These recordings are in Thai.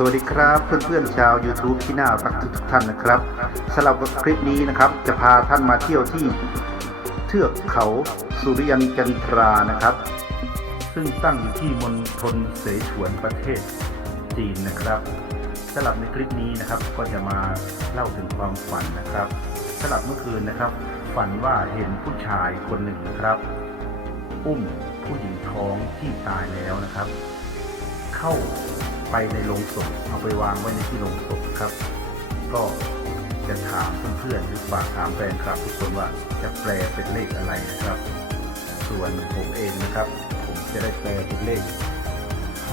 สวัสดีครับเพื่อนๆชาว YouTube ที่น่ารักทุกท่านนะครับสำหรับคลิปนี้นะครับจะพาท่านมาเที่ยวที่เทือกเขาสุริยันจันทรานะครับ ซึ่งตั้งอยู่ที่มณฑลเสฉวนประเทศจีนนะครับสำหรับในคลิปนี้นะครับก็จะมาเล่าถึงความฝันนะครับสำหรับเมื่อคืนนะครับ ฝันว่าเห็นผู้ชายคนหนึ่งนะครับ อุ้มผู้หญิงท้องที่ตายแล้วนะครับ เข้า ไปในโรงศพเอาไปวางไว้ในที่โรงศพครับ ก็จะถามเพื่อนๆหรือฝากถามแฟนคลับทุกคนว่าจะแปลเป็นเลขอะไรนะครับ ส่วนผมเองนะครับ ผมจะได้แปลเป็นเลข 5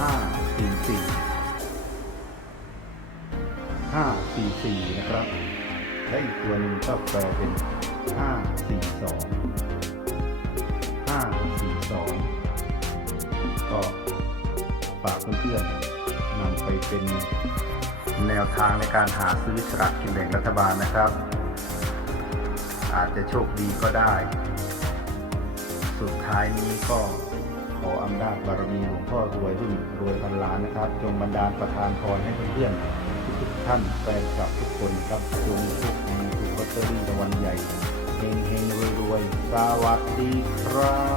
4 4 5 4 4 นะครับ และอีกตัวหนึ่งก็แปลเป็น 5 4 2 5 4 2 ก็ฝากเพื่อนๆ ไปเป็นแนวทางในการหาซื้อฉลากกินแบ่งรัฐบาลนะครับ อาจจะโชคดีก็ได้ สุดท้ายนี้ก็ขออำนาจบารมีหลวงพ่อรวยรุ่นรวยพันล้านนะครับ จงบันดาลประทานพรให้เพื่อนๆทุกท่านแฟนคลับทุกคนครับจงโชคดีถูกลอตเตอรี่รางวัลใหญ่เฮงเฮงรวยรวยสวัสดีครับ